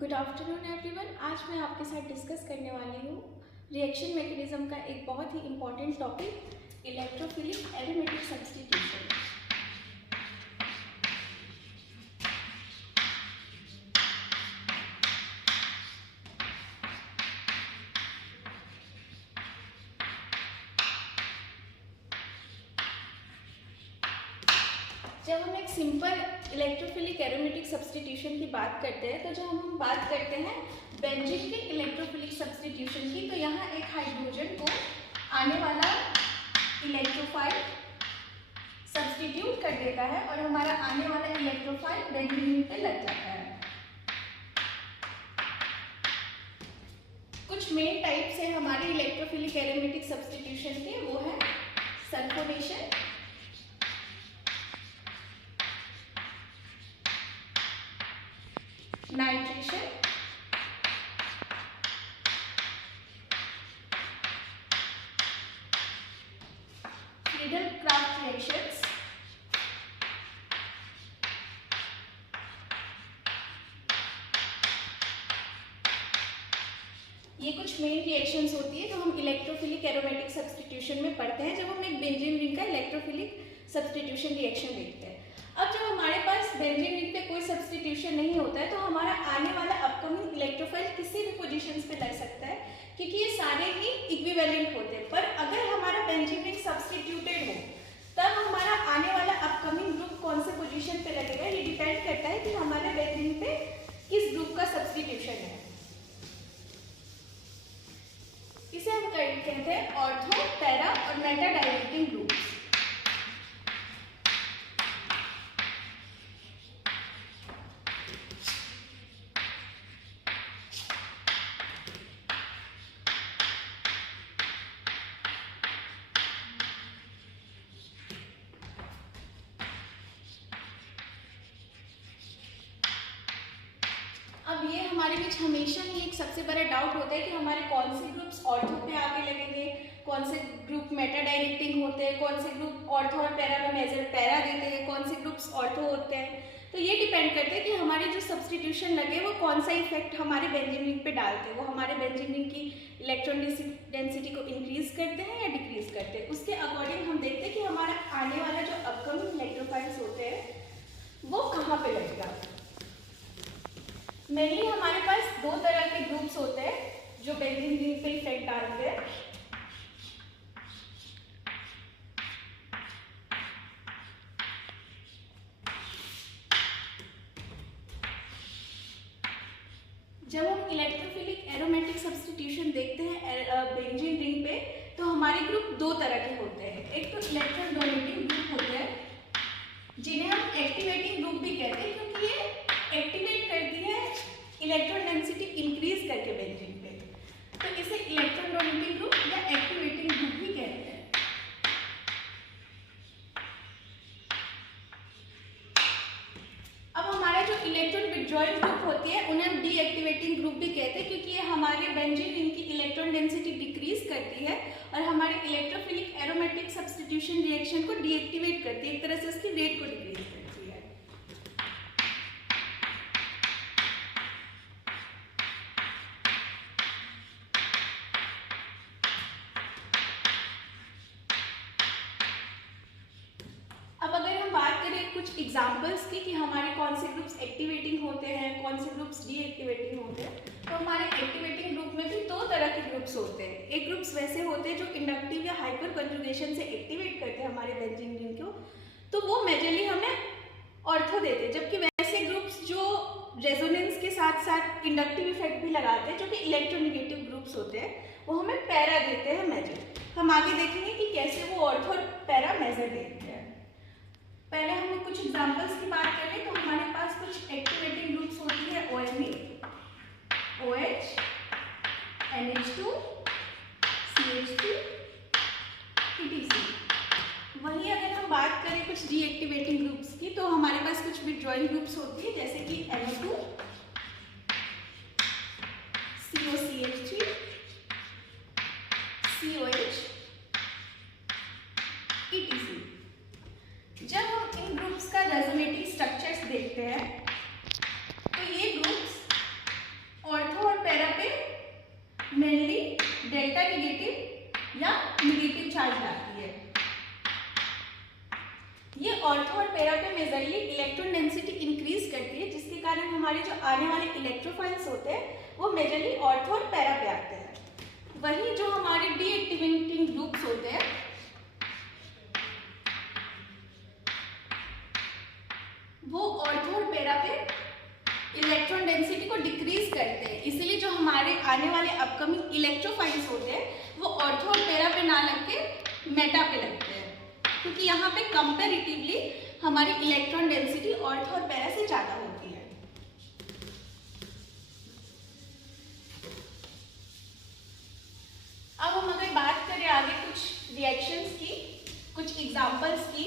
Good afternoon everyone. आज मैं आपके साथ डिस्कस करने वाली हूँ रिएक्शन मैकेनिज्म का एक बहुत ही important topic, electrophilic aromatic substitution. जब हम एक सिंपल इलेक्ट्रोफिलिक एरोमेटिक सब्स्टिट्यूशन की बात करते हैं, तो जब हम बात करते हैं बेंजीन के इलेक्ट्रोफिलिक सब्स्टिट्यूशन की, तो यहाँ एक हाइड्रोजन को आने वाला इलेक्ट्रोफाइल सब्स्टिट्यूट कर देता है और हमारा आने वाला इलेक्ट्रोफाइल बेंजीन पे लग जाता है। कुछ मेन टाइप्स है हमारे इलेक्ट्रोफिलिक एरोमेटिक सब्स्टिट्यूशन के, वो है सल्फोनेशन, नाइट्रेशन, फ्रीडल-क्राफ्ट रिएक्शंस, ये कुछ मेन रिएक्शंस होती है जो हम इलेक्ट्रोफिलिक एरोमेटिक सब्स्टिट्यूशन में पढ़ते हैं जब हम एक बेंजीन रिंग का इलेक्ट्रोफिलिक सब्स्टिट्यूशन रिएक्शन देखते हैं। अब जब हमारे पास बेंजीन रिंग पे कोई सब्स्टिट्यूशन नहीं होता है, तो हमारा आने वाला अपकमिंग इलेक्ट्रोफाइल किसी भी पोजीशंस पे लग सकता है, क्योंकि ये सारे ही इक्विवेलेंट होते हैं। पर अगर हमारा बेंजीन रिंग सब्स्टिट्यूटेड हो, तब हमारा आने वाला अपकमिंग ग्रुप कौन से पोजीशन पे लगेगा, ये डिपेंड करता है कि हमारे बेंजीन रिंग पे किस ग्रुप का सब्स्टिट्यूशन है। इसे हम कहते हैं ऑर्थो, पैरा और मेटा डायरेक्टिंग ग्रुप्स। अब ये हमारे बीच हमेशा ही एक सबसे बड़ा डाउट होता है कि हमारे कौन से ग्रुप्स ऑर्थो पे आके लगेंगे, कौन से ग्रुप मेटा डायरेक्टिंग होते हैं, कौन से ग्रुप ऑर्थो और पैरा में मेजर पैरा देते हैं, कौन से ग्रुप्स ऑर्थो होते हैं। तो ये डिपेंड करते हैं कि हमारे जो सब्स्टिट्यूशन लगे वो कौन सा इफेक्ट हमारे बेंजीन रिंग पे डालते हैं, वो हमारे बेंजीन रिंग की इलेक्ट्रॉन डेंसिटी को इंक्रीज करते हैं या डिक्रीज करते हैं। उसके अकॉर्डिंग हम देखते हैं कि हमारा आने वाला जो अपकमिंग इलेक्ट्रोफाइल्स होते हैं वो कहाँ पे लगेगा। मेनली हमारे पास दो तरह के ग्रुप्स होते हैं जो बेंजीन रिंग पे इफेक्ट डालते हैं। जब हम इलेक्ट्रोफिलिक एरोमेटिक सब्स्टिट्यूशन देखते हैं बेंजीन रिंग पे, तो हमारे ग्रुप दो तरह के होते हैं। एक तो इलेक्ट्रॉन डोनेटिंग ग्रुप होते हैं, जिन्हें हम एक्टिवेटिंग ग्रुप भी कहते हैं, क्योंकि ये एक्टिवेट करती है इलेक्ट्रॉन डेंसिटी इंक्रीज करके बेंजीन पे, तो इसे इलेक्ट्रॉन डोनेटिंग ग्रुप या एक्टिवेटिंग ग्रुप भी कहते हैं। अब हमारा जो इलेक्ट्रॉन विथड्रॉइंग ग्रुप होती है उन्हें हम डीएक्टिवेटिंग ग्रुप भी कहते हैं, क्योंकि ये हमारे बेंजीन रिंग की इलेक्ट्रॉन डेंसिटी डिक्रीज करती है और हमारे इलेक्ट्रोफिलिक एरोमेटिक सब्स्टिट्यूशन रिएक्शन को डीएक्टिवेट करती है, एक तरह से उसकी रेट को डिक्रीज करती है। अब अगर हम बात करें कुछ एग्जांपल्स की कि हमारे कौन से ग्रुप्स एक्टिवेटिंग होते हैं, कौन से ग्रुप्स डीएक्टिवेटिंग होते हैं, तो हमारे एक्टिवेटिंग ग्रुप में भी दो तरह के ग्रुप्स होते हैं। एक ग्रुप्स वैसे होते हैं जो इंडक्टिव या हाइपर कंजुगेशन से एक्टिवेट करते हैं हमारे बेंजीन रिंग को, तो वो मेजरली हमें ऑर्थो देते हैं। जबकि वैसे ग्रुप्स जो रेजोनेंस के साथ साथ इंडक्टिव इफेक्ट भी लगाते हैं, जो कि इलेक्ट्रोनेगेटिव ग्रुप्स होते हैं, वो हमें पैरा देते हैं मेजर। हम आगे देखेंगे कि कैसे वो ऑर्थो और पैरा मेजर देते हैं। पहले हम कुछ एग्जांपल्स की बात करें तो हमारे पास कुछ एक्टिवेटिंग ग्रुप्स होती है OMe, OH, NH2, CH3, etc। वहीं अगर हम बात करें कुछ डीएक्टिवेटिंग ग्रुप्स की, तो हमारे पास कुछ विथड्रॉइंग ग्रुप्स होती है, जैसे कि NO2, COCH3, COH, etc। जब हम इन ग्रुप्स का रेजोनेटिंग स्ट्रक्चर्स देखते हैं, तो ये ग्रुप्स मेनली डेल्टा नेगेटिव या नेगेटिव चार्ज लाती है। ये ऑर्थो और पैरा पे मेजरली इलेक्ट्रॉन डेंसिटी इंक्रीज करती है, जिसके कारण हमारे जो आने वाले इलेक्ट्रोफाइल्स होते हैं वो मेजरली ऑर्थो और पैरा पे आते हैं। वहीं जो हमारे डीएक्टिवेटिंग ग्रुप्स होते हैं वो ऑर्थो और पैरा पे इलेक्ट्रॉन डेंसिटी को डिक्रीज करते हैं। इसीलिए जो हमारे आने वाले अपकमिंग इलेक्ट्रोफाइल्स होते हैं वो ऑर्थो और पैरा पे ना लग के मेटा पे लगते हैं, क्योंकि यहाँ पे कंपैरेटिवली हमारी इलेक्ट्रॉन डेंसिटी ऑर्थो और पैरा से ज्यादा होती है। अब हम अगर बात करें आगे कुछ रिएक्शंस की, कुछ एग्जांपल्स की,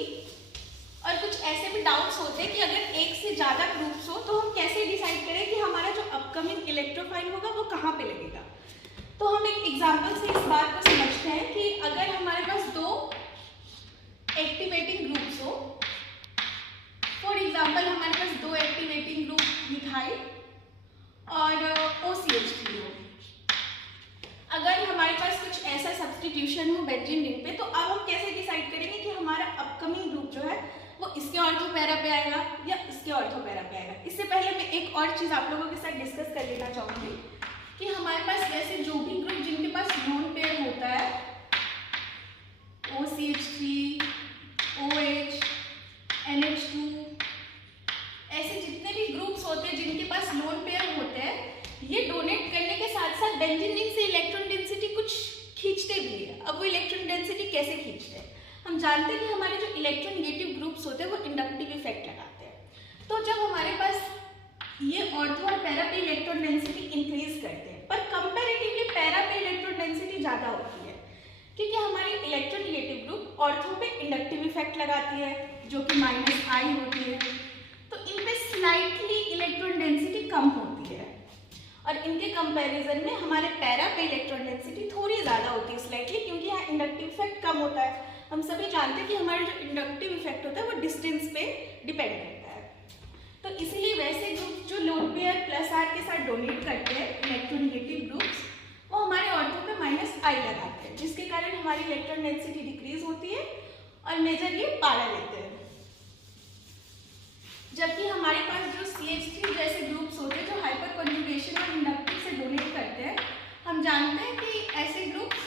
और कुछ ऐसे भी डाउट्स होते हैं कि अगर एक से ज्यादा ग्रुप्स हो तो हम कैसे डिसाइड करें कि हमारा जो अपकमिंग इलेक्ट्रोफाइल होगा वो कहाँ पे लगेगा। तो हम एक एग्जांपल से इस बात को समझते हैं कि अगर हमारे पास दो एक्टिवेटिंग ग्रुप्स हो, फॉर एग्जांपल हमारे पास दो एक्टिवेटिंग ग्रुप मिथाइल और OCH3 हो। अगर हमारे पास कुछ ऐसा सब्स्टिट्यूशन हो बेंजीन रिंग पे, तो अब हम कैसे डिसाइड करेंगे कि हमारा अपकमिंग ग्रुप जो है वो इसके ऑर्थो पैरा पे आएगा या इसके ऑर्थो पैरा पे आएगा। इससे पहले मैं एक और चीज आप लोगों के साथ डिस्कस कर लेना चाहूंगी कि हमारे पास वैसे जो भी ग्रुप जिनके पास लोन पेयर होता है, OCH3, OH, NH2, ऐसे जितने भी ग्रुप्स होते हैं जिनके पास लोन पेयर होते हैं, ये डोनेट करने के साथ साथ बेंजीन रिंग से इलेक्ट्रॉन डेंसिटी कुछ खींचते भी है। अब वो इलेक्ट्रॉन डेंसिटी कैसे खींचते हैं? हम जानते हैं कि हमारे जो इलेक्ट्रोनेगेटिव ग्रुप्स होते हैं वो इंडक्टिव इफेक्ट लगाते हैं। तो जब हमारे पास ये ऑर्थो और पैरा पे इलेक्ट्रॉन डेंसिटी इंक्रीज करते हैं, पर कंपैरेटिवली पैरा पे इलेक्ट्रॉन डेंसिटी ज्यादा होती है, क्योंकि हमारी इलेक्ट्रोनेगेटिव ग्रुप ऑर्थो पे इंडक्टिव इफेक्ट लगाती है जो कि -I होती है। तो इन पे स्लाइटली इलेक्ट्रॉन डेंसिटी कम होती है, और इनके कंपैरिजन में हमारे पैरा पे इलेक्ट्रॉन डेंसिटी थोड़ी ज्यादा होती है स्लाइटली, क्योंकि यहाँ इंडक्टिव इफेक्ट कम होता है। हम सभी जानते हैं कि हमारा जो इंडक्टिव इफेक्ट होता है वो डिस्टेंस पे डिपेंड करता है। तो इसीलिए वैसे ग्रुप जो लोन पेयर +R के साथ डोनेट करते हैं इलेक्ट्रोनेगेटिव ग्रुप्स, वो हमारे ऑर्थो पे -I लगाते हैं, जिसके कारण हमारी इलेक्ट्रॉन डेंसिटी डिक्रीज होती है और मेजर ये पारा लेते हैं। जबकि हमारे पास जो CH3 जैसे ग्रुप्स होते हैं जो हाइपर कॉन्जुगेशन और इंडक्टिव से डोनेट करते हैं, हम जानते हैं कि ऐसे ग्रुप्स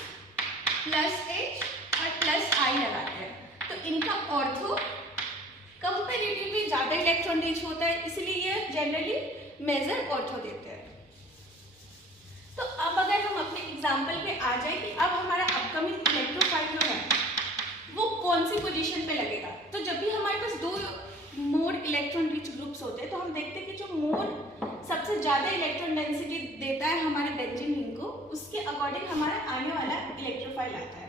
+H और +I लगाते हैं, तो इनका ऑर्थो कंपैरेटिवली ज्यादा इलेक्ट्रॉन रिच होता है, इसलिए ये जनरली मेजर ऑर्थो देते हैं। तो अब अगर हम अपने एग्जांपल पे आ जाए कि अब हमारा अपकमिंग इलेक्ट्रोफाइल जो है वो कौन सी पोजीशन पे लगेगा, तो जब भी हमारे पास दो मोर इलेक्ट्रॉन रिच ग्रुप्स होते हैं तो हम देखते हैं कि जो मोर सबसे ज्यादा इलेक्ट्रॉन डेंसिटी देता है हमारे बेंजीन रिंग को, उसके अकॉर्डिंग हमारा आने वाला इलेक्ट्रोफाइल आता है।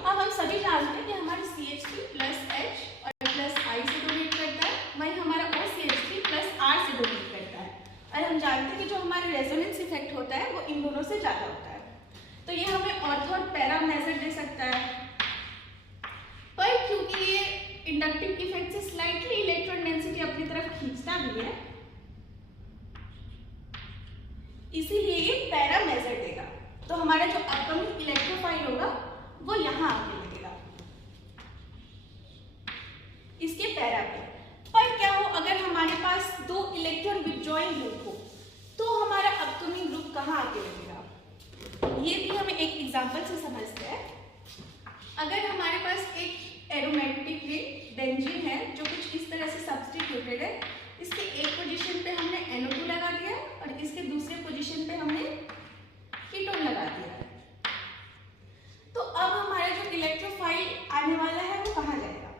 अब हम सभी जानते हैं कि हमारे CH3 +H और +I से डोनेट करता है, वहीं हमारा OCH3 +R से डोनेट करता है, और हम जानते हैं कि जो हमारा रेजोनेंस इफेक्ट होता है वो इन दोनों से ज्यादा होता है। तो ये हमें ऑर्थो और पैरा मेजर दे सकता है, पर क्योंकि ये इंडक्टिव इफेक्ट से स्लाइटली इलेक्ट्रॉन डेंसिटी अपनी तरफ खींचता भी है, इसीलिए ये पैरा मेजर देगा। तो हमारा जो अपकमिंग इलेक्ट्रोफाइल होगा वो यहाँ आके लगेगा इसके पैरा पे। पर क्या हो अगर हमारे पास दो इलेक्ट्रॉन विथड्रॉइंग ग्रुप हो, तो हमारा अपकमिंग ग्रुप कहाँ आके लगेगा, ये भी हम एक एग्जांपल से समझते हैं। अगर हमारे पास एक एरोमेटिक रिंग बेंजीन है जो कुछ इस तरह से सब्स्टिट्यूटेड है, इसके एक पोजीशन पे हमने NO2 लगा दिया और इसके दूसरे पोजीशन पे हमने कीटोन लगा दिया है, तो अब हमारा जो इलेक्ट्रोफाइल आने वाला है वो कहाँ जाएगा?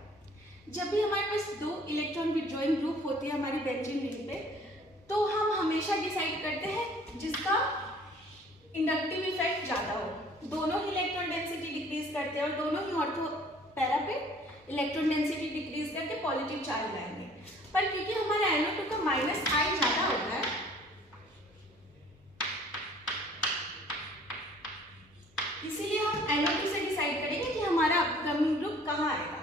जब भी हमारे पास दो इलेक्ट्रॉन विथड्रॉइंग ग्रुप होती है हमारी बेंजीन रिंग पे, तो हम हमेशा डिसाइड करते हैं जिसका इंडक्टिव इफेक्ट ज्यादा हो। दोनों ही इलेक्ट्रॉन डेंसिटी डिक्रीज करते हैं और दोनों ही ऑर्थो पैरा पे इलेक्ट्रॉन डेंसिटी डिक्रीज करके पॉजिटिव चार्ज लाएंगे, पर क्योंकि हमारा NO2 का -I ज्यादा होता है, इसीलिए हम NO2 से डिसाइड करेंगे कि हमारा अपकमिंग ग्रुप कहाँ आएगा।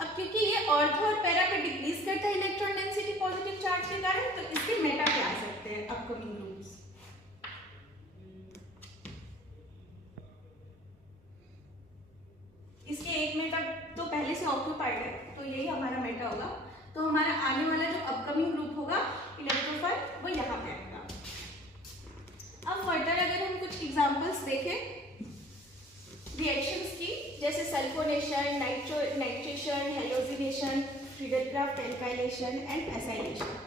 अब क्योंकि ये ऑर्थो और पैरा पे डिक्रीज करता है इलेक्ट्रॉन डेंसिटी पॉजिटिव चार्ज के कारण, तो इसके मेटा पे आ सकते हैं अपकमिंग ग्रुप्स। 3 में तक तो पहले से ऑक्यूपाइड है, तो यही हमारा मेटा होगा। तो हमारा आने वाला जो अपकमिंग ग्रुप होगा इलेक्ट्रोफाइल, वो यहाँ पे आएगा। अब फर्दर अगर हम कुछ एग्जांपल्स देखें रिएक्शंस की, जैसे sulphonation, nitration, halogenation, Friedel Crafts alkylation and acylation.